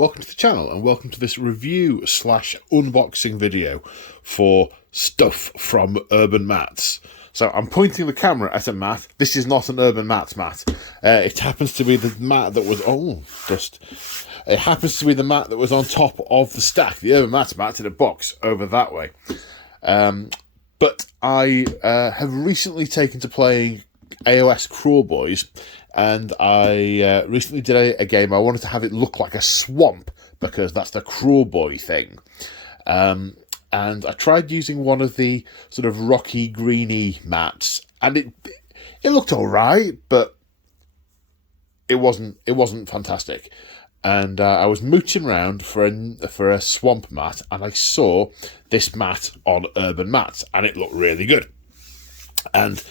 welcome to the channel and welcome to this review slash unboxing video for stuff from Urbanmatz. So I'm pointing the camera at a mat. This is not an Urbanmatz mat. It happens to be the mat that was, It happens to be the mat that was on top of the stack. The Urbanmatz mat in a box over that way. But I have recently taken to playing AOS Crawlboys, and I recently did a game. I wanted to have it look like a swamp because that's the Crawlboy thing. And I tried using one of the sort of rocky, greeny mats, and it looked all right, but it wasn't fantastic. And I was mooching around for a swamp mat, and I saw this mat on Urbanmatz, and it looked really good. And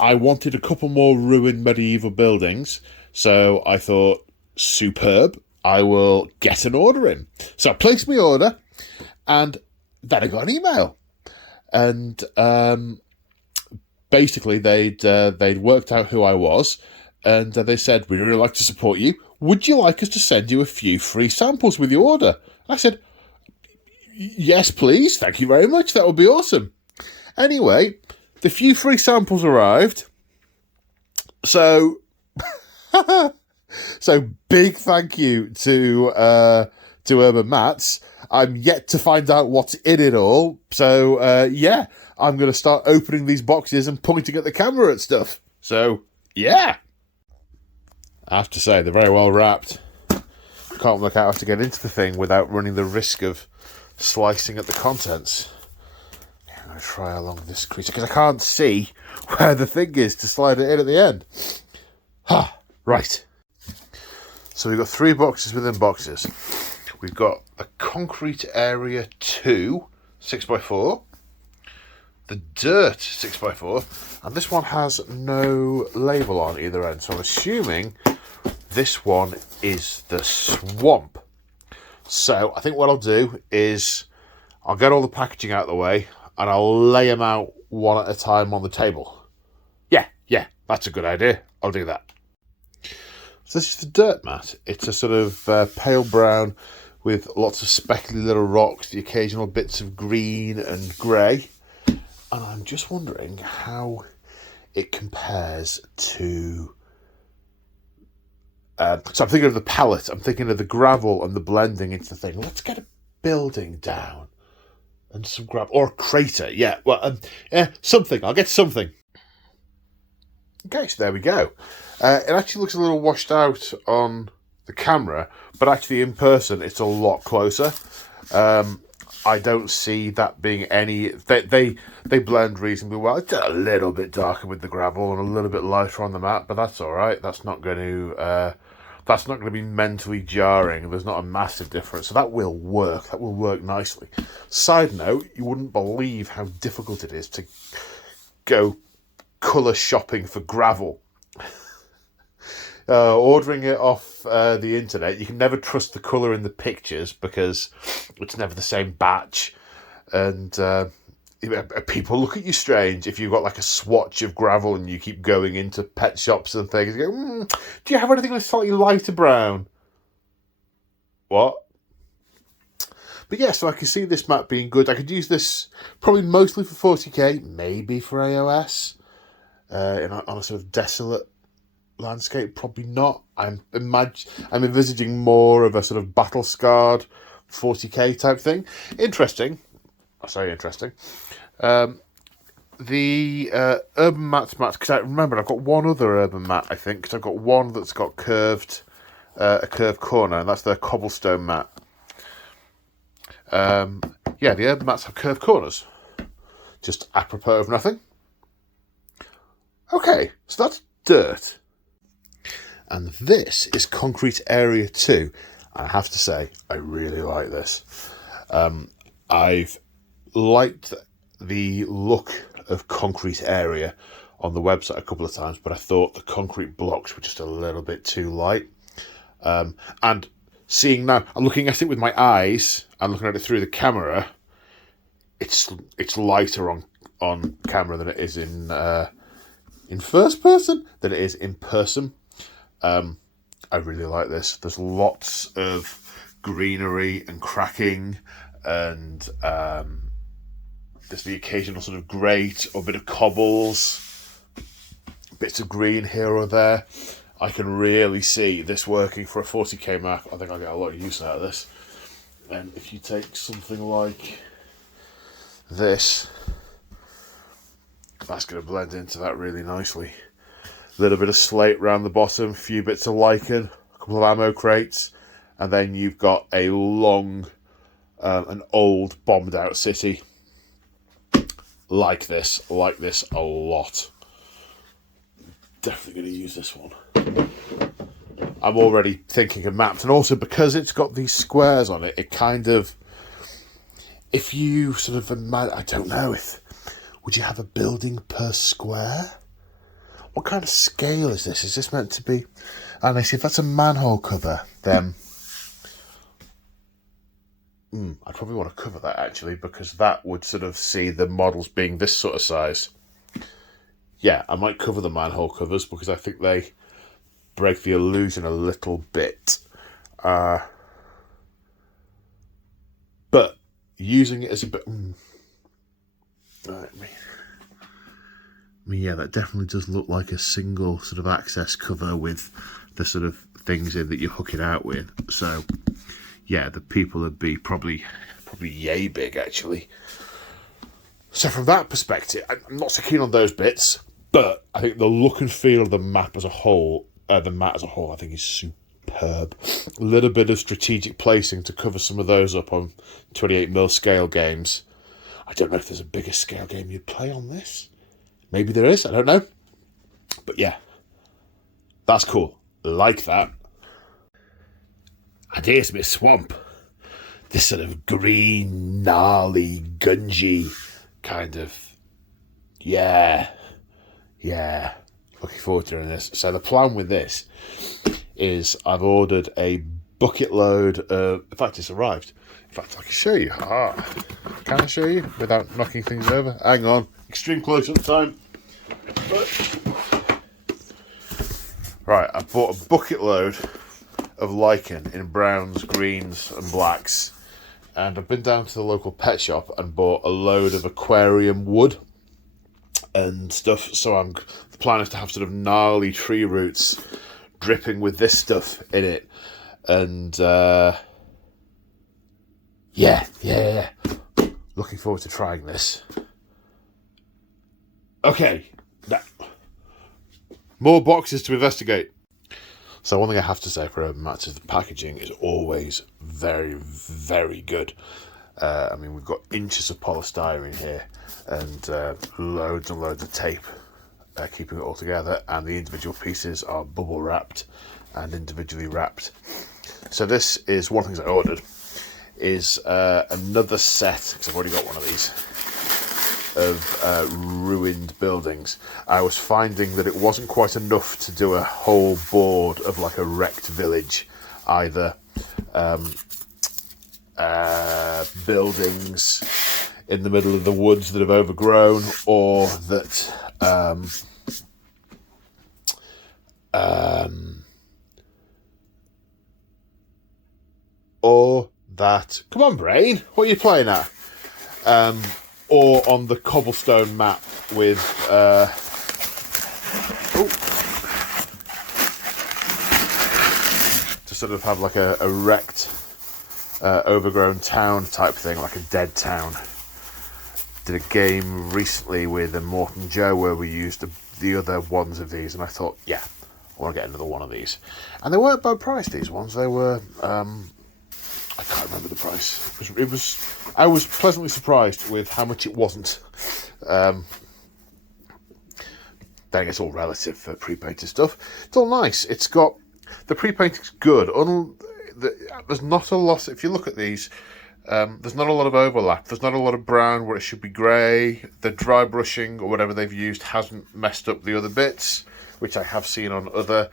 I wanted a couple more ruined medieval buildings, so I thought, superb, I will get an order in. So I placed my order, and then I got an email. And basically they'd worked out who I was, and they said, we'd really like to support you. Would you like us to send you a few free samples with your order? I said, yes, please. Thank you very much. That would be awesome. Anyway, the few free samples arrived. So, big thank you to Urbanmatz. I'm yet to find out what's in it all. So, yeah, I'm going to start opening these boxes and pointing at the camera at stuff. So, yeah. I have to say, they're very well wrapped. Can't work out how to get into the thing without running the risk of slicing at the contents. I'm going to try along this creature because I can't see where the thing is to slide it in at the end. Right. So we've got 3 boxes within boxes. We've got a Concrete Area 2 6x4, the Dirt 6x4, and this one has no label on either end, so I'm assuming this one is the Swamp. So I think what I'll do is I'll get all the packaging out of the way and I'll lay them out one at a time on the table. Yeah, that's a good idea. I'll do that. So this is the Dirt mat. It's a sort of pale brown with lots of speckly little rocks, the occasional bits of green and grey. And I'm just wondering how it compares to... so I'm thinking of the palette, I'm thinking of the gravel and the blending into the thing. Let's get a building down and some gravel. Or a crater, yeah. Well, something. I'll get something. Okay, so there we go. It actually looks a little washed out on the camera, but actually in person it's a lot closer. I don't see that being any... They blend reasonably well. It's a little bit darker with the gravel and a little bit lighter on the mat, but that's all right. That's not going to be mentally jarring. There's not a massive difference, so that will work. That will work nicely. Side note, you wouldn't believe how difficult it is to go colour shopping for gravel. Ordering it off the internet, you can never trust the colour in the pictures because it's never the same batch, and people look at you strange if you've got like a swatch of gravel and you keep going into pet shops and things. You go, do you have anything that's slightly lighter brown? What? But yeah, so I can see this mat being good. I could use this probably mostly for 40k, maybe for AOS, on a sort of desolate landscape. Probably not. I'm envisaging more of a sort of battle scarred 40k type thing. Interesting. I say interesting. The Urbanmatz mat, because I remember I've got one other Urban mat, I think, because I've got one that's got a curved corner, and that's the cobblestone mat. Yeah, the Urbanmatz have curved corners. Just apropos of nothing. Okay, so that's Dirt. And this is Concrete Area 2. I have to say, I really like this. I've liked the look of Concrete Area on the website a couple of times, but I thought the concrete blocks were just a little bit too light. And seeing now, I'm looking at it with my eyes, I'm looking at it through the camera, it's lighter on camera than it is in first person, than it is in person. I really like this. There's lots of greenery and cracking, and there's the occasional sort of grate or bit of cobbles, bits of green here or there. I can really see this working for a 40k map. I think I'll get a lot of use out of this. And if you take something like this, that's going to blend into that really nicely. A little bit of slate around the bottom, a few bits of lichen, a couple of ammo crates, and then you've got a long, an old bombed out city. Like this a lot. Definitely going to use this one. I'm already thinking of maps, and also because it's got these squares on it, it kind of, if you sort of imagine, I don't know, would you have a building per square? What kind of scale is this? Is this meant to be, and I see if that's a manhole cover, then I'd probably want to cover that actually, because that would sort of see the models being this sort of size. Yeah, I might cover the manhole covers because I think they break the illusion a little bit. But using it as a bit... I mean, yeah, that definitely does look like a single sort of access cover with the sort of things in that you hook it out with. So, yeah, the people would be probably yay big, actually. So from that perspective, I'm not so keen on those bits, but I think the look and feel of the map as a whole, I think is superb. A little bit of strategic placing to cover some of those up on 28mm scale games. I don't know if there's a bigger scale game you'd play on this. Maybe there is, I don't know. But yeah, that's cool. Like that. And here's my swamp. This sort of green, gnarly, gungy kind of... Yeah. Looking forward to doing this. So the plan with this is I've ordered a bucket load of... In fact, it's arrived. In fact, I can show you. Can I show you without knocking things over? Hang on. Extreme close-up time. Right, I bought a bucket load of lichen in browns, greens and blacks, and I've been down to the local pet shop and bought a load of aquarium wood and stuff. So the plan is to have sort of gnarly tree roots dripping with this stuff in it, and yeah. Looking forward to trying this. Okay, now, more boxes to investigate. So one thing I have to say for Urbanmatz is the packaging is always very, very good. I mean, we've got inches of polystyrene here and loads and loads of tape keeping it all together, and the individual pieces are bubble wrapped and individually wrapped. So this is one of the things I ordered, is another set, because I've already got one of these, of ruined buildings. I was finding that it wasn't quite enough to do a whole board of like a wrecked village, either buildings in the middle of the woods that have overgrown, or that come on brain, what are you playing at? Or on the cobblestone map with to sort of have like a wrecked overgrown town type thing, like a dead town. Did a game recently with Morton Joe where we used the other ones of these, and I thought, yeah, I want to get another one of these. And they weren't bad price, these ones. They were I can't remember the price. I was pleasantly surprised with how much it wasn't. Then it's all relative for pre-painted stuff. It's all nice. It's got... The pre-painting's good. There's not a lot... If you look at these, there's not a lot of overlap. There's not a lot of brown where it should be grey. The dry brushing or whatever they've used hasn't messed up the other bits, which I have seen on other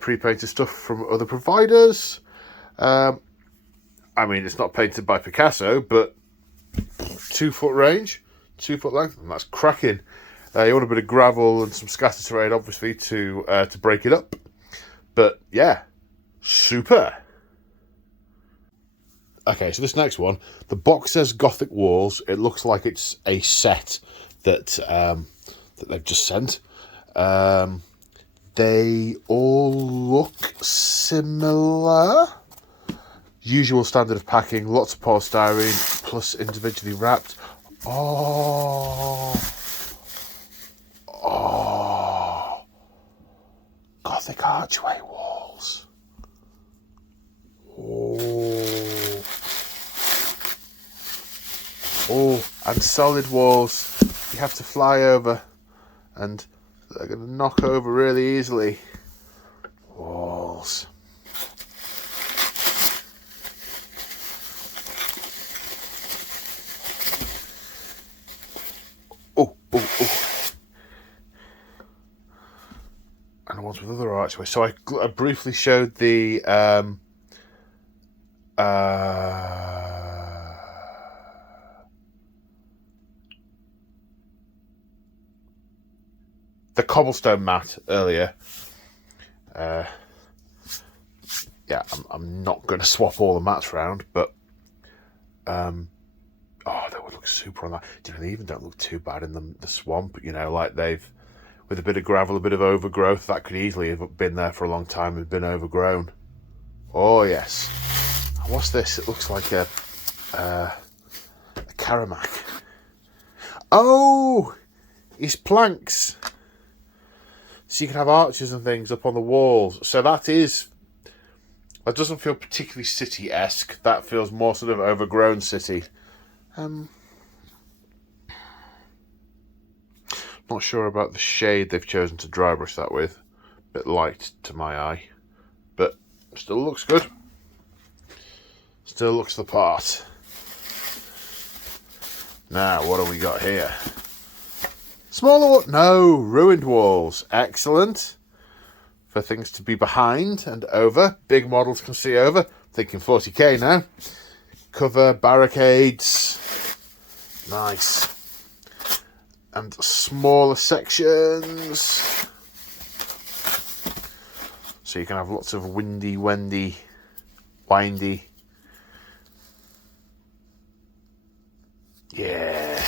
pre-painted stuff from other providers. I mean, it's not painted by Picasso, but 2 foot range, 2 foot length, and that's cracking. You want a bit of gravel and some scatter terrain, obviously, to break it up. But yeah, super. Okay, so this next one, the box says Gothic Walls. It looks like it's a set that that they've just sent. They all look similar. Usual standard of packing, lots of polystyrene, plus individually wrapped. Oh, Gothic archway walls. Oh, and solid walls. You have to fly over, and they're going to knock over really easily. Walls. Oh. And ones with other archways. So I briefly showed the cobblestone mat earlier. Yeah, I'm not going to swap all the mats around, but they would look super on that. They even don't look too bad in the swamp. Like they've, with a bit of gravel, a bit of overgrowth, that could easily have been there for a long time and been overgrown. Oh yes. And what's this? It looks like a Caramac. Oh, it's planks. So you can have arches and things up on the walls. So that doesn't feel particularly city-esque. That feels more sort of overgrown city. Not sure about the shade they've chosen to dry brush that with. A bit light to my eye. But still looks good. Still looks the part. Now, what have we got here? Smaller no, ruined walls. Excellent. For things to be behind and over. Big models can see over. Thinking 40k now. Cover, barricades. Nice. And smaller sections. So you can have lots of windy, windy. Yeah.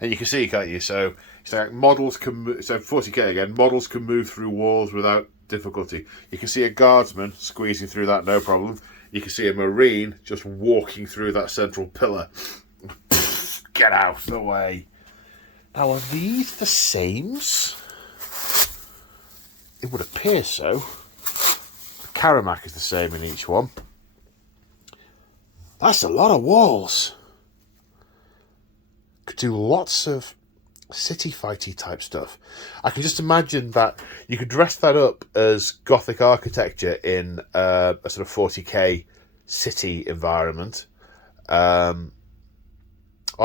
And you can see, can't you? So it's like models can move, so 40k again, models can move through walls without difficulty. You can see a guardsman squeezing through that, no problem. You can see a marine just walking through that central pillar. Get out of the way. Now, are these the sames? It would appear so. The Caramac is the same in each one. That's a lot of walls. Could do lots of city fighty type stuff. I can just imagine that you could dress that up as Gothic architecture in a sort of 40k city environment, or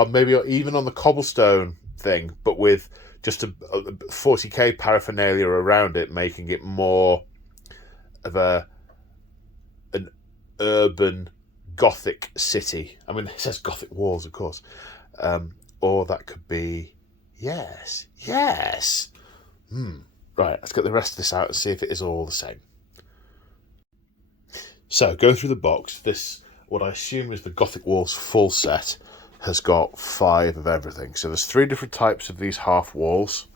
maybe even on the cobblestone thing, but with just a 40k paraphernalia around it, making it more of an urban Gothic city. I mean, it says Gothic Walls, of course. Or that could be, yes. Right, let's get the rest of this out and see if it is all the same. So, going through the box, this, what I assume is the Gothic Walls full set, has got 5 of everything. So there's 3 different types of these half walls,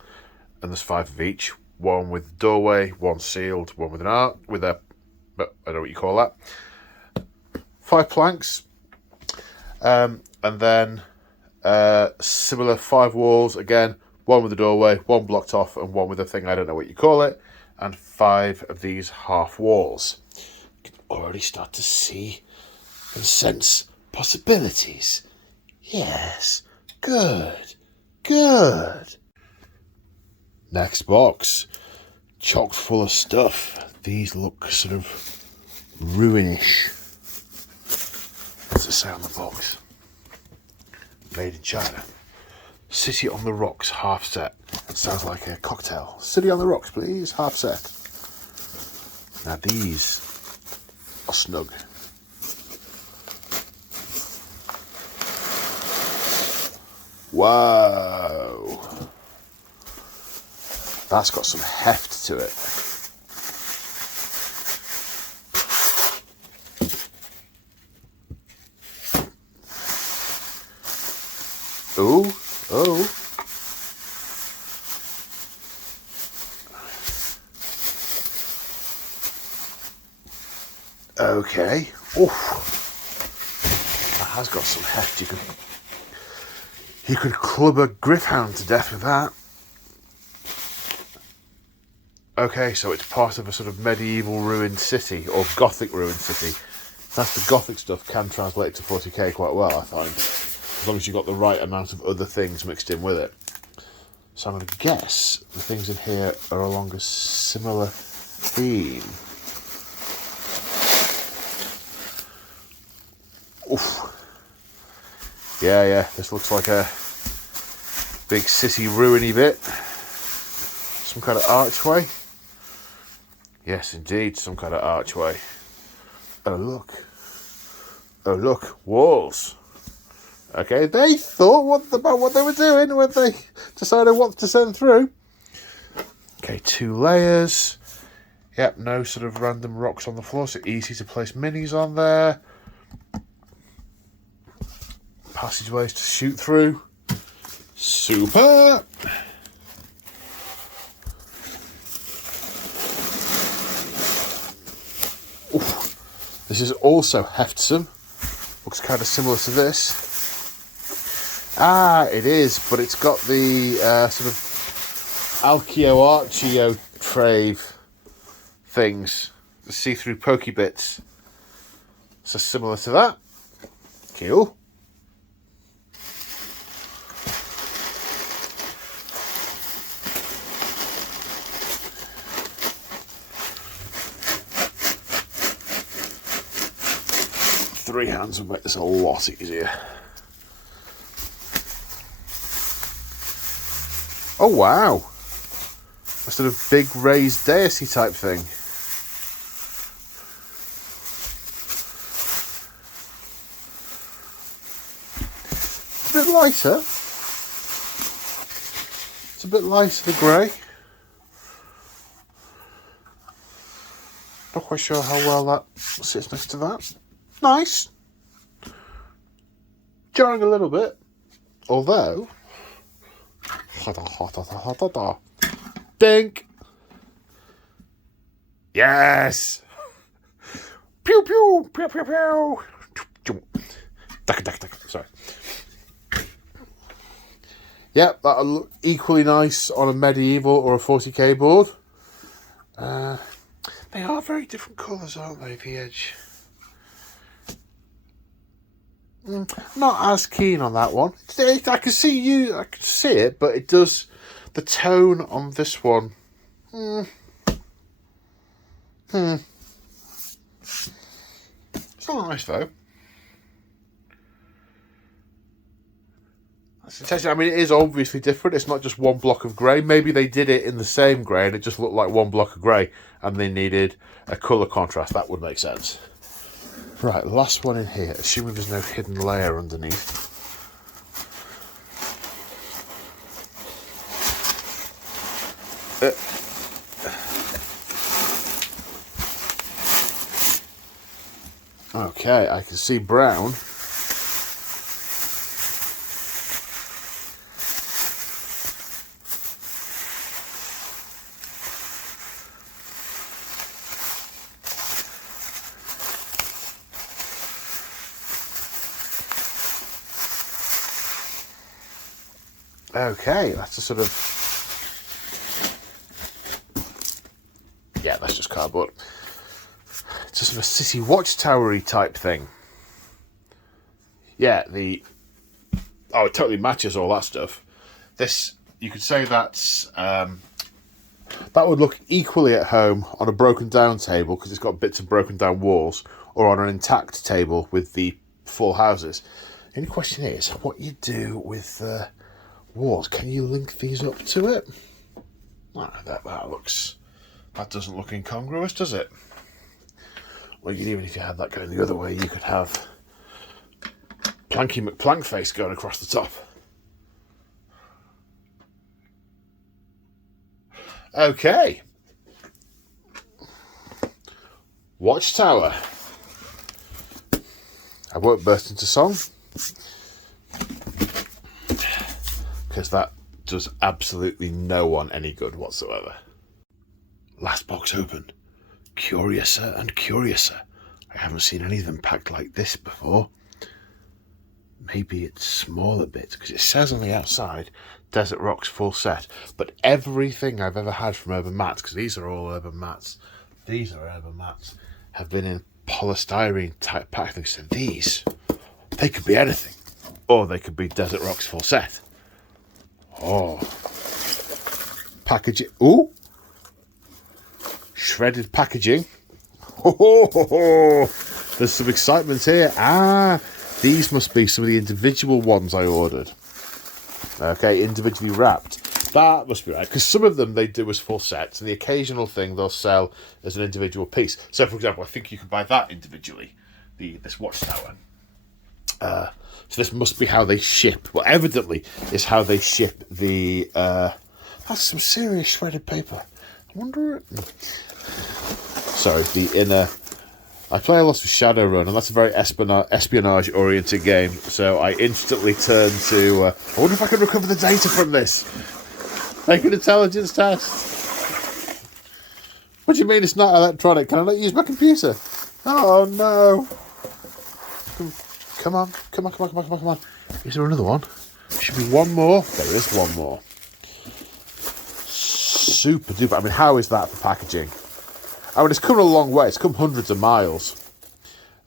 and there's 5 of each. One with doorway, one sealed, one with an arc, with a, I don't know what you call that. 5 planks, and then similar 5 walls, again, one with a doorway, one blocked off, and one with a thing, I don't know what you call it, and 5 of these half walls. You can already start to see and sense possibilities. Yes, good. Next box, chock full of stuff. These look sort of ruinish. What does it say on the box? Made in China. City on the Rocks, half set. It sounds like a cocktail. City on the Rocks, please, half set. Now these are snug. Whoa. That's got some heft to it. Oh, oh. Okay. Oof. That has got some heft. You could club a Griffhound to death with that. Okay, so it's part of a sort of medieval ruined city, or Gothic ruined city. That's the Gothic stuff can translate to 40k quite well, I find. As long as you've got the right amount of other things mixed in with it. So I'm going to guess the things in here are along a similar theme. Oof. Yeah, this looks like a big city ruiny bit. Some kind of archway. Yes, indeed, some kind of archway. Oh, look, walls. Okay, they thought about what they were doing when they decided what to send through. Okay, 2 layers. Yep, no sort of random rocks on the floor, so easy to place minis on there. Passageways to shoot through. Super! Oof. This is also heftsome. Looks kind of similar to this. Ah, it is, but it's got the sort of Archeo trave things. The see-through pokey bits. So similar to that. Cool. Three hands would make this a lot easier. Oh wow! A sort of big raised deity type thing. A bit lighter. It's a bit lighter, the grey. Not quite sure how well that sits next to that. Nice. Jarring a little bit, although. Dink. Yes. Pew pew pew pew pew. Sorry. Yep, that'll look equally nice on a medieval or a 40k board. They are very different colours, aren't they? The edge. Not as keen on that one. I can see it, but it does. The tone on this one. It's not nice though. That's interesting. I mean, it is obviously different. It's not just one block of grey. Maybe they did it in the same grey and it just looked like one block of grey, and they needed a colour contrast. That would make sense. Right, last one in here, assuming there's no hidden layer underneath. Okay, I can see brown. Okay, that's a sort of... Yeah, that's just cardboard. It's a sort of city watchtower-y type thing. Yeah, it totally matches all that stuff. This, you could say that's... that would look equally at home on a broken down table, because it's got bits of broken down walls, or on an intact table with the full houses. The only question is, what you do with... walls, can you link these up to it? That doesn't look incongruous, does it? Well, even if you had that going the other way, you could have Planky McPlankface going across the top. Okay. Watchtower. I won't burst into song. because that does absolutely no one any good whatsoever. Last box open. Curiouser and curiouser. I haven't seen any of them packed like this before. Maybe it's small a bit, because it says on the outside, Desert Rocks full set. But everything I've ever had from Urbanmatz, because these are all Urbanmatz, these are Urbanmatz, have been in polystyrene type packaging. So these, they could be anything. Or they could be Desert Rocks full set. Oh. Packaging. Ooh. Shredded packaging. Oh, there's some excitement here. Ah, these must be some of the individual ones I ordered. Okay, individually wrapped. That must be right, because some of them they do as full sets, and the occasional thing they'll sell as an individual piece. So, for example, I think you can buy that individually, this watchtower. So this must be how they ship. Well, evidently, is how they ship the... that's some serious shredded paper. I wonder... Sorry, the inner... I play a lot of Shadowrun, and that's a very espionage-oriented game, so I instantly turn to... I wonder if I can recover the data from this. Make an intelligence test. What do you mean it's not electronic? Can I not use my computer? Oh, no. Come on. Is there another one? Should be one more. There is one more. Super duper. I mean, how is that for packaging? I mean, it's come a long way. It's come hundreds of miles.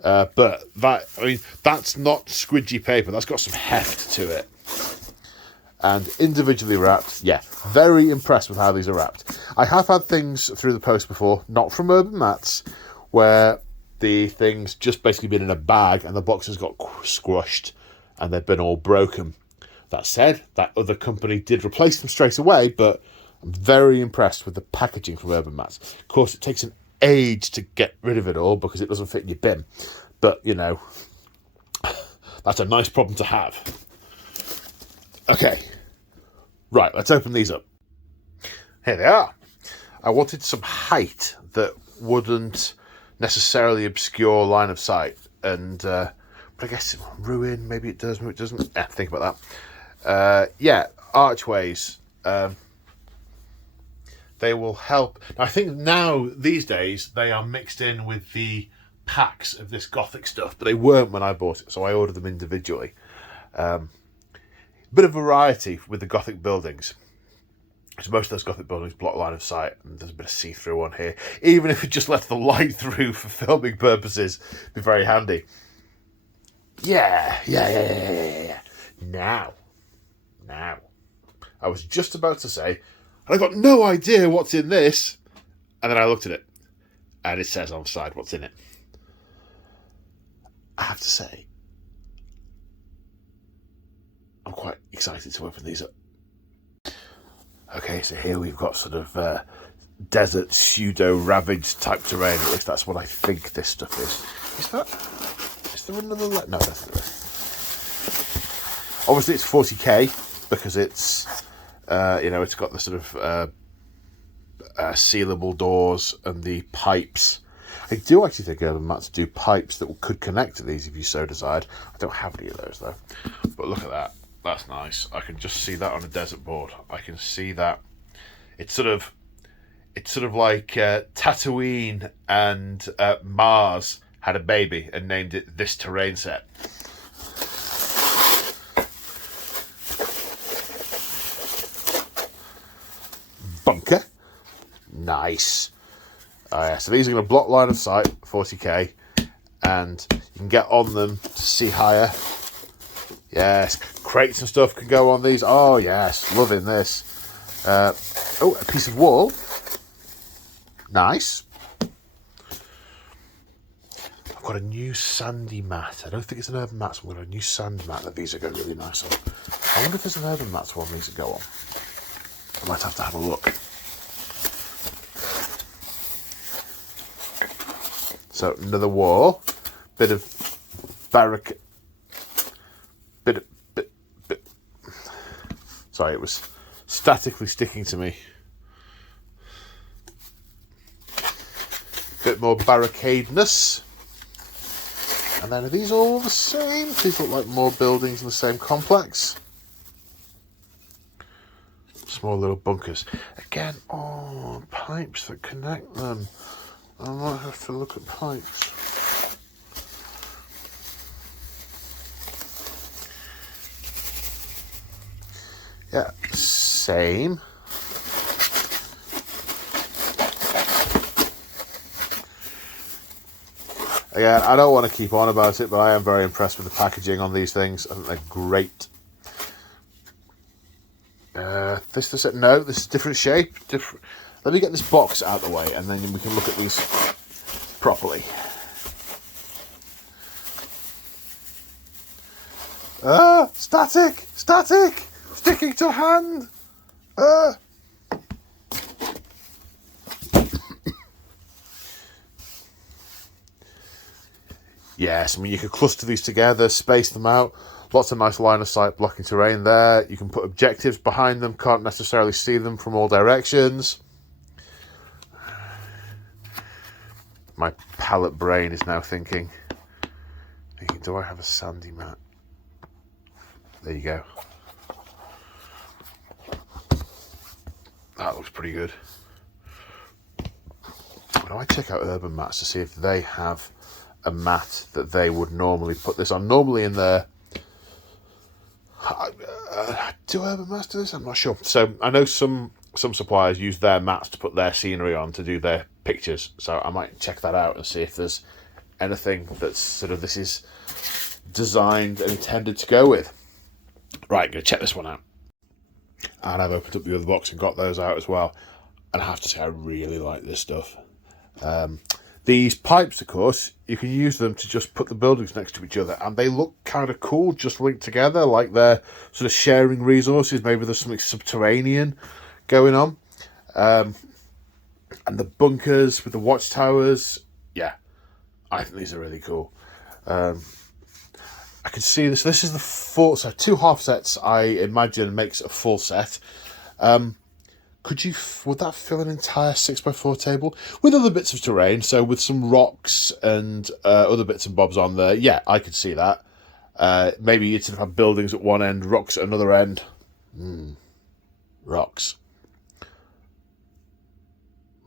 But that, I mean, that's not squidgy paper. That's got some heft to it. And individually wrapped. Yeah, very impressed with how these are wrapped. I have had things through the post before, not from Urbanmatz, where the thing's just basically been in a bag and the boxes got squashed and they've been all broken. That said, that other company did replace them straight away, but I'm very impressed with the packaging from Urbanmatz. Of course, it takes an age to get rid of it all because it doesn't fit in your bin. But, you know, that's a nice problem to have. Okay. Right, let's open these up. Here they are. I wanted some height that wouldn't necessarily obscure line of sight. And, but I guess ruin, maybe it does, maybe it doesn't. Think about that. Yeah, Archways. They will help. I think now, these days, they are mixed in with the packs of this Gothic stuff, but they weren't when I bought it, so I ordered them individually. Bit of variety with the Gothic buildings. Because most of those Gothic buildings block line of sight, and there's a bit of see-through on here. Even if it just lets the light through for filming purposes, it'd be very handy. Yeah. Now. I was just about to say, I've got no idea what's in this. And then I looked at it. And it says on the side what's in it. I have to say, I'm quite excited to open these up. Okay, so here we've got sort of desert, pseudo-ravaged type terrain. At least that's what I think this stuff is. Is there another... No, that's the rest. Obviously, it's 40k because it's... it's got the sort of sealable doors and the pipes. I do actually think Urbanmatz do pipes that could connect to these if you so desired. I don't have any of those though. But look at that. That's nice. I can just see that on a desert board. I can see that. It's sort of like Tatooine and Mars had a baby and named it this terrain set. Bunker. Nice. Yeah, so these are going to block line of sight, 40k, and you can get on them to see higher. Yes, crates and stuff can go on these. Oh, yes, loving this. A piece of wall. Nice. I've got a new sandy mat. I don't think it's an Urbanmatz one. I've got a new sand mat that these are going really nice on. I wonder if there's an Urbanmatz one these would go on. I might have to have a look. So another wall, bit of barricade, bit. Sorry, it was statically sticking to me. Bit more barricade-ness. And then are these all the same? These look like more buildings in the same complex. small little bunkers. Again, oh, pipes that connect them. I might have to look at pipes. Yeah, same. Again, I don't want to keep on about it, but I am very impressed with the packaging on these things. I think they're great. This is no, this is different shape. Different. Let me get this box out of the way, and then we can look at these properly. Static, sticking to hand. Yes, I mean, you could cluster these together, space them out. Lots of nice line of sight blocking terrain there. You can put objectives behind them, can't necessarily see them from all directions. My palette brain is now thinking, do I have a sandy mat? There you go. That looks pretty good. Why don't I check out Urbanmatz to see if they have a mat that they would normally put this on? Normally in their... do Urbanmatz do this? I'm not sure. So I know some suppliers use their mats to put their scenery on to do their pictures. So I might check that out and see if there's anything that's sort of this is designed and intended to go with. Right, going to check this one out. And I've opened up the other box and got those out as well. And I have to say, I really like this stuff. These pipes, of course, you can use them to just put the buildings next to each other, and they look kind of cool, just linked together, like they're sort of sharing resources. Maybe there's something subterranean going on. And the bunkers with the watchtowers, yeah, I think these are really cool. I can see this. This is the full, so 2 half sets, I imagine, makes a full set. Would that fill an entire 6x4 table with other bits of terrain? So with some rocks and other bits and bobs on there, yeah, I could see that. Maybe you'd sort of have buildings at one end, rocks at another end. Rocks.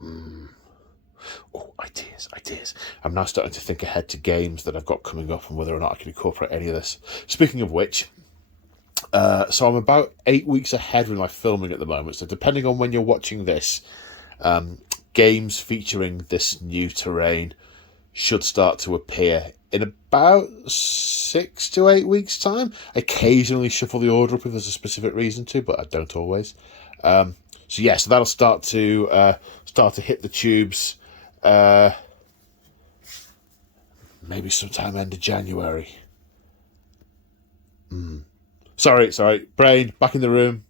Oh, ideas. I'm now starting to think ahead to games that I've got coming up and whether or not I can incorporate any of this. Speaking of which, so I'm about 8 weeks ahead with my filming at the moment. So depending on when you're watching this, games featuring this new terrain should start to appear in about 6 to 8 weeks' time. I occasionally shuffle the order up if there's a specific reason to, but I don't always. So that'll start to hit the tubes. Maybe sometime end of January. Sorry, brain, back in the room.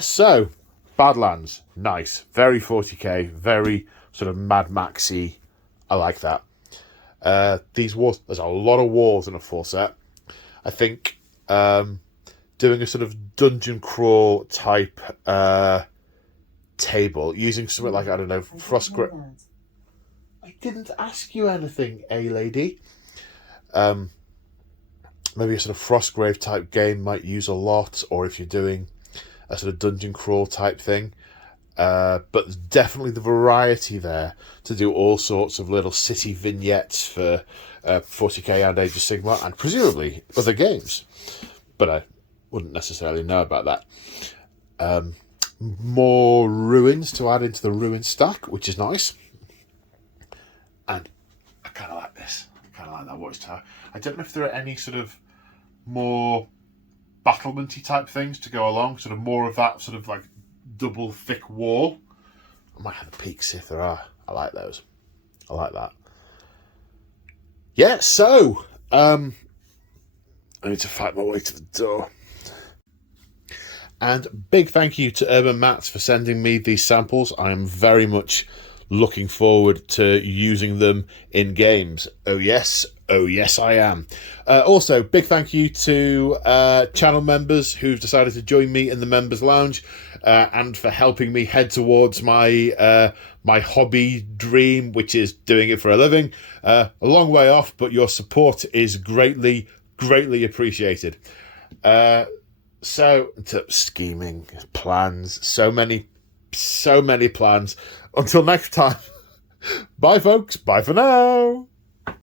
So, Badlands, nice. Very 40k, very sort of Mad Maxy. I like that. These walls, there's a lot of walls in a full set. I think doing a sort of dungeon crawl type table, using something like, I don't know, Frostgrave. I didn't ask you anything, lady. Maybe a sort of Frostgrave type game might use a lot, or if you're doing a sort of dungeon crawl type thing. But there's definitely the variety there to do all sorts of little city vignettes for 40k and Age of Sigmar, and presumably other games. But I wouldn't necessarily know about that. More ruins to add into the ruin stack, which is nice. And I kind of like this. I kind of like that watchtower. I don't know if there are any sort of more battlementy type things to go along, sort of more of that sort of like double thick wall. I might have a peek, see if there are. I like those. I like that. Yeah, so I need to fight my way to the door. And big thank you to Urbanmatz for sending me these samples. I am very much looking forward to using them in games. Oh yes, I am. Also, big thank you to channel members who've decided to join me in the members lounge and for helping me head towards my my hobby dream, which is doing it for a living. A long way off, but your support is greatly appreciated. So, scheming, plans, so many plans. Until next time, bye folks, bye for now.